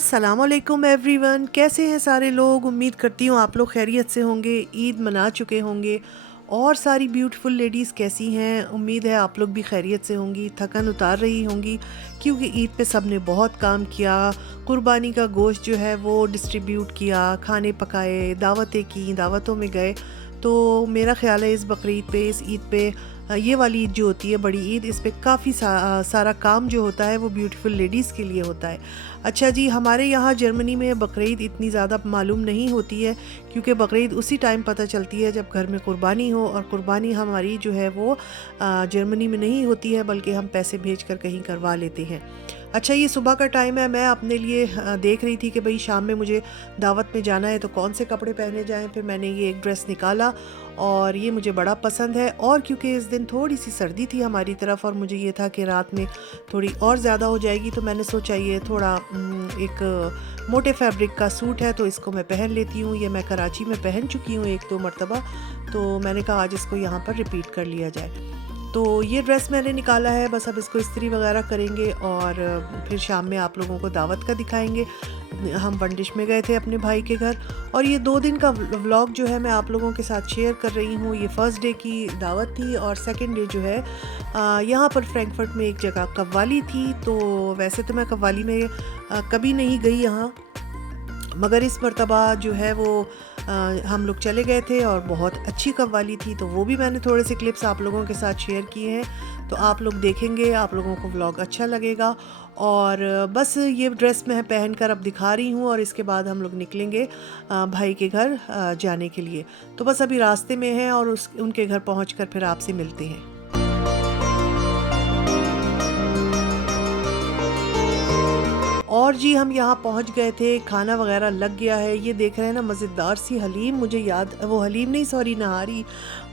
अस्सलामुअलैकुम एवरीवन, कैसे हैं सारे लोग। उम्मीद करती हूँ आप लोग खैरियत से होंगे, ईद मना चुके होंगे। और सारी ब्यूटीफुल लेडीज़ कैसी हैं। उम्मीद है आप लोग भी खैरियत से होंगी, थकन उतार रही होंगी क्योंकि ईद पे सब ने बहुत काम किया। कुर्बानी का गोश्त जो है वो डिस्ट्रीब्यूट किया, खाने पकाए, दावतें की, दावतों में गए। तो मेरा ख़्याल है इस बकरीद पे, इस ईद पे, ये वाली ईद जो होती है बड़ी ईद, इस पे काफ़ी सारा काम जो होता है वो ब्यूटीफुल लेडीज़ के लिए होता है। अच्छा जी, हमारे यहाँ जर्मनी में बकरीद इतनी ज़्यादा मालूम नहीं होती है क्योंकि बकरीद उसी टाइम पता चलती है जब घर में कुर्बानी हो, और कुर्बानी हमारी जो है वो जर्मनी में नहीं होती है बल्कि हम पैसे भेज कर कहीं करवा लेते हैं। अच्छा, ये सुबह का टाइम है, मैं अपने लिए देख रही थी कि भाई शाम में मुझे दावत में जाना है तो कौन से कपड़े पहने जाएं। फिर मैंने ये एक ड्रेस निकाला और ये मुझे बड़ा पसंद है। और क्योंकि इस दिन थोड़ी सी सर्दी थी हमारी तरफ और मुझे ये था कि रात में थोड़ी और ज़्यादा हो जाएगी, तो मैंने सोचा ये थोड़ा एक मोटे फैब्रिक का सूट है तो इसको मैं पहन लेती हूँ। ये मैं कराची में पहन चुकी हूँ एक दो मरतबा, तो मैंने कहा आज इसको यहाँ पर रिपीट कर लिया जाए। तो ये ड्रेस मैंने निकाला है, बस अब इसको इस्त्री वगैरह करेंगे और फिर शाम में आप लोगों को दावत का दिखाएंगे। हम वनडिश में गए थे अपने भाई के घर, और ये 2 दिन का व्लॉग जो है मैं आप लोगों के साथ शेयर कर रही हूँ। ये फर्स्ट डे की दावत थी और सेकंड डे जो है यहाँ पर फ्रैंकफर्ट में एक जगह कव्वाली थी। तो वैसे तो मैं कव्वाली में कभी नहीं गई यहाँ, मगर इस मरतबा जो है वो हम लोग चले गए थे और बहुत अच्छी कव्वाली थी। तो वो भी मैंने थोड़े से क्लिप्स आप लोगों के साथ शेयर किए हैं, तो आप लोग देखेंगे, आप लोगों को व्लॉग अच्छा लगेगा। और बस ये ड्रेस मैं पहन कर अब दिखा रही हूँ और इसके बाद हम लोग निकलेंगे भाई के घर जाने के लिए। तो बस अभी रास्ते में हैं और उनके घर पहुँच कर फिर आपसे मिलते हैं। और जी, हम यहाँ पहुँच गए थे, खाना वगैरह लग गया है। ये देख रहे हैं ना मज़ेदार सी हलीम, मुझे याद, वो हलीम नहीं सॉरी नहारी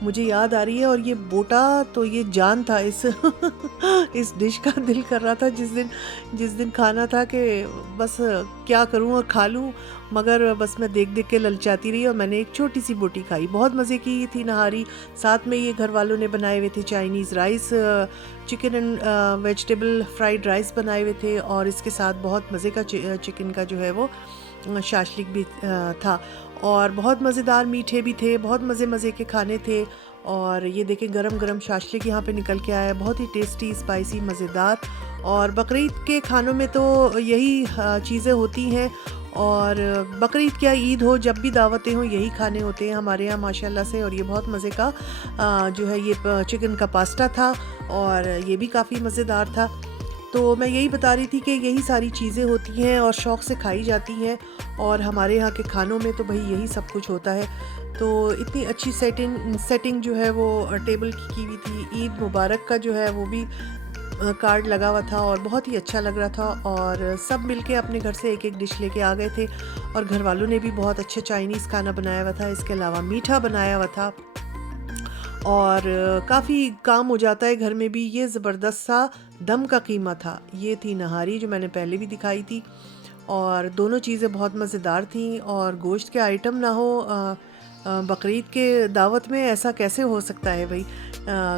मुझे याद आ रही है। और ये बोटा, तो ये जान था इस इस डिश का। दिल कर रहा था जिस दिन खाना था कि बस क्या करूँ और खा लूँ, मगर बस मैं देख देख के ललचाती रही और मैंने एक छोटी सी बोटी खाई। बहुत मज़े की थी नहारी। साथ में ये घर वालों ने बनाए हुए थे Chinese rice, chicken and vegetable fried rice बनाए हुए थे, और इसके साथ बहुत मज़े का चिकन का जो है वो शाशलिक भी था, और बहुत मज़ेदार मीठे भी थे, बहुत मज़े के खाने थे। और ये देखें गरम गरम शाशलिक यहाँ पे निकल के आया, बहुत ही टेस्टी, स्पाइसी, मज़ेदार। और बकरीद के खानों में तो यही चीज़ें होती हैं, और बकरीद क्या ईद हो, जब भी दावतें हों यही खाने होते हैं हमारे यहाँ माशाल्लाह से। और ये बहुत मज़े का जो है ये चिकन का पास्ता था और ये भी काफ़ी मज़ेदार था। तो मैं यही बता रही थी कि यही सारी चीज़ें होती हैं और शौक़ से खाई जाती हैं, और हमारे यहाँ के खानों में तो भाई यही सब कुछ होता है। तो इतनी अच्छी सेटिंग जो है वो टेबल की हुई थी। ईद मुबारक का जो है वो भी कार्ड लगा हुआ था और बहुत ही अच्छा लग रहा था, और सब मिलके अपने घर से एक एक डिश लेके आ गए थे। और घर वालों ने भी बहुत अच्छा चाइनीज़ खाना बनाया हुआ था, इसके अलावा मीठा बनाया हुआ था, और काफ़ी काम हो जाता है घर में भी। ये ज़बरदस्त सा दम का कीमा था। ये थी नहारी जो मैंने पहले भी दिखाई थी, और दोनों चीज़ें बहुत मज़ेदार थीं। और गोश्त के आइटम ना हो बकरीद के दावत में, ऐसा कैसे हो सकता है भाई।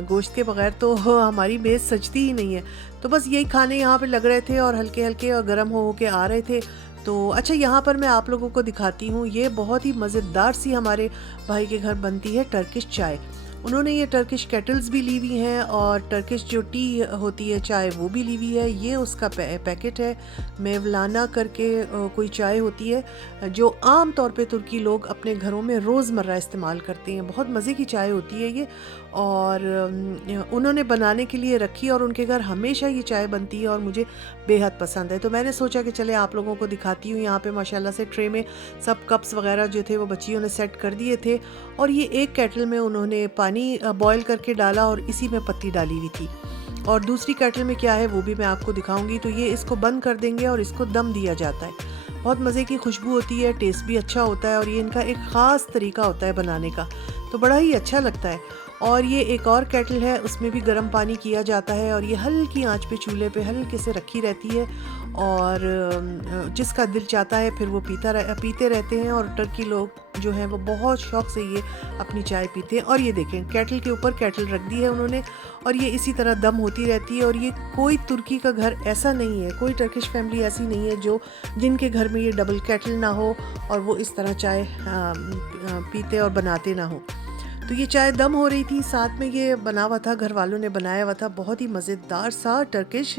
गोश्त के बगैर तो हमारी मेज़ सजती ही नहीं है। तो बस यही खाने यहाँ पे लग रहे थे और हल्के हल्के और गर्म हो के आ रहे थे। तो अच्छा, यहाँ पर मैं आप लोगों को दिखाती हूँ, ये बहुत ही मज़ेदार सी हमारे भाई के घर बनती है टर्किश चाय। उन्होंने ये टर्किश केटल्स भी ली हुई हैं, और टर्किश जो टी होती है चाय वो भी ली हुई है। ये उसका पैकेट है, मेवलाना करके कोई चाय होती है जो आम तौर पे तुर्की लोग अपने घरों में रोज़मर्रा इस्तेमाल करते हैं। बहुत मज़े की चाय होती है ये, और उन्होंने बनाने के लिए रखी, और उनके घर हमेशा ये चाय बनती है और मुझे बेहद पसंद है। तो मैंने सोचा कि चले आप लोगों को दिखाती हूँ। यहाँ पे माशाल्लाह से ट्रे में सब कप्स वगैरह जो थे वो बच्चियों ने सेट कर दिए थे, और ये एक केटल में उन्होंने पानी बॉयल करके डाला और इसी में पत्ती डाली हुई थी। और दूसरी केटल में क्या है वो भी मैं आपको दिखाऊंगी। तो ये इसको बंद कर देंगे और इसको दम दिया जाता है। बहुत मज़े की खुशबू होती है, टेस्ट भी अच्छा होता है, और ये इनका एक ख़ास तरीका होता है बनाने का, तो बड़ा ही अच्छा लगता है। और ये एक और केटल है, उसमें भी गर्म पानी किया जाता है और ये हल्की आंच पे चूल्हे पे हल्के से रखी रहती है और जिसका दिल चाहता है फिर वो पीते रहते हैं। और टर्की लोग जो हैं वो बहुत शौक से ये अपनी चाय पीते हैं। और ये देखें केटल के ऊपर केटल रख दी है उन्होंने और ये इसी तरह दम होती रहती है। और ये कोई तुर्की का घर ऐसा नहीं है, कोई टर्किश फैमिली ऐसी नहीं है जो जिनके घर में ये डबल केटल ना हो और वो इस तरह चाय पीते और बनाते ना हो। तो ये चाय दम हो रही थी, साथ में ये बना हुआ था, घर वालों ने बनाया हुआ था, बहुत ही मज़ेदार सा टर्किश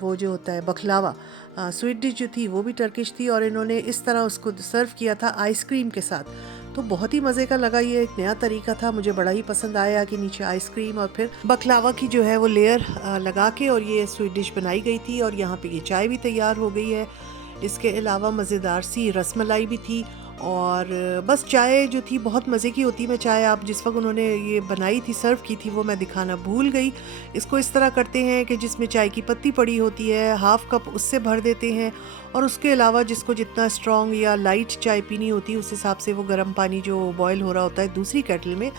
वो जो होता है बखलावा स्वीट डिश जो थी वो भी टर्किश थी और इन्होंने इस तरह उसको सर्व किया था आइसक्रीम के साथ। तो बहुत ही मज़े का लगा, ये एक नया तरीका था, मुझे बड़ा ही पसंद आया कि नीचे आइसक्रीम और फिर बखलावा की जो है वो लेयर लगा के और ये स्वीट डिश बनाई गई थी। और यहाँ पे ये चाय भी तैयार हो गई है। इसके अलावा मज़ेदार सी रसमलाई भी थी और बस चाय जो थी बहुत मज़े की होती। मैं चाय आप जिस वक्त उन्होंने ये बनाई थी सर्व की थी वो मैं दिखाना भूल गई। इसको इस तरह करते हैं कि जिसमें चाय की पत्ती पड़ी होती है हाफ़ कप उससे भर देते हैं और उसके अलावा जिसको जितना स्ट्रॉन्ग या लाइट चाय पीनी होती है उस हिसाब से वो गर्म पानी जो बॉयल हो रहा होता है दूसरी केटल में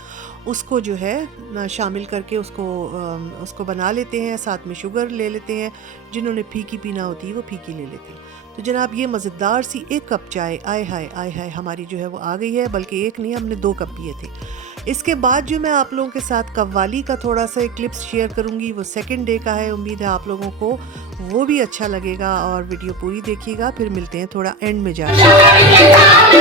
उसको जो है शामिल करके उसको बना लेते हैं। साथ में शुगर ले लेते हैं, जिन्होंने फीकी पीना होती है वो फीकी ले लेते हैं। तो जनाब ये मज़ेदार सी एक कप चाय आय हाय हमारी जो है वो आ गई है, बल्कि एक नहीं हमने 2 कप पिए थे। इसके बाद जो मैं आप लोगों के साथ कव्वाली का थोड़ा सा एक क्लिप्स शेयर करूंगी, वो सेकंड डे का है। उम्मीद है आप लोगों को वो भी अच्छा लगेगा और वीडियो पूरी देखिएगा। फिर मिलते हैं थोड़ा एंड में जाकर।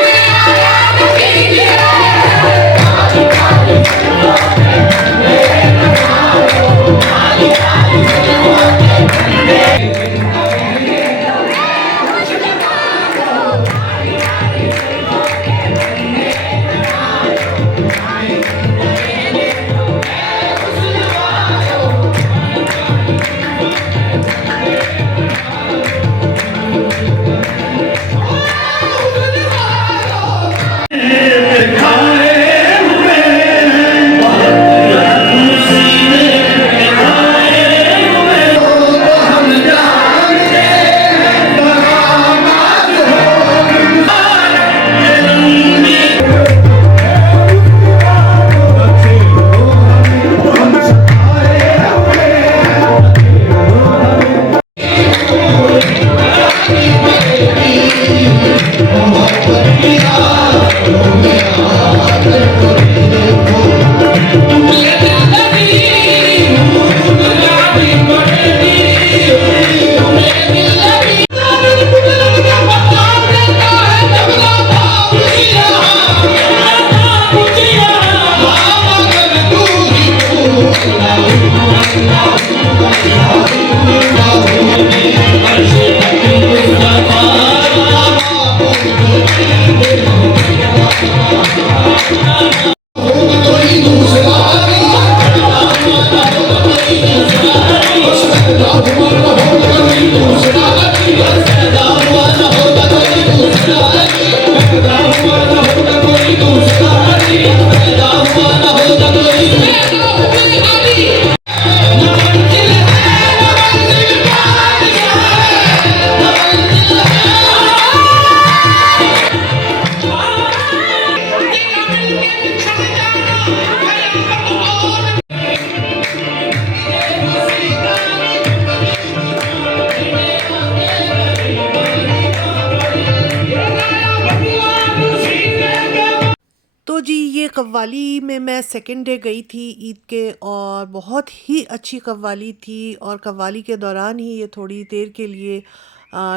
तो जी ये कव्वाली में मैं सेकंड डे गई थी ईद के और बहुत ही अच्छी कव्वाली थी। और कव्वाली के दौरान ही ये थोड़ी देर के लिए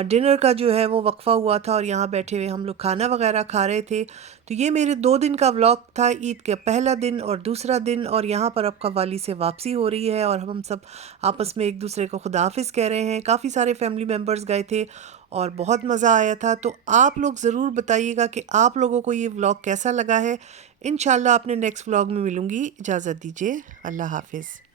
डिनर का जो है वो वक्फ़ा हुआ था और यहाँ बैठे हुए हम लोग खाना वगैरह खा रहे थे। तो ये मेरे 2 दिन का व्लॉग था, ईद के पहला दिन और दूसरा दिन। और यहाँ पर अब कव्वाली से वापसी हो रही है और हम सब आपस में एक दूसरे को खुदा हाफिज़ कह रहे हैं। काफ़ी सारे फैमिली मेम्बर्स गए थे और बहुत मज़ा आया था। तो आप लोग ज़रूर बताइएगा कि आप लोगों को ये व्लॉग कैसा लगा है। इंशाल्लाह अपने नेक्स्ट व्लॉग में मिलूँगी। इजाज़त दीजिए, अल्लाह हाफिज़।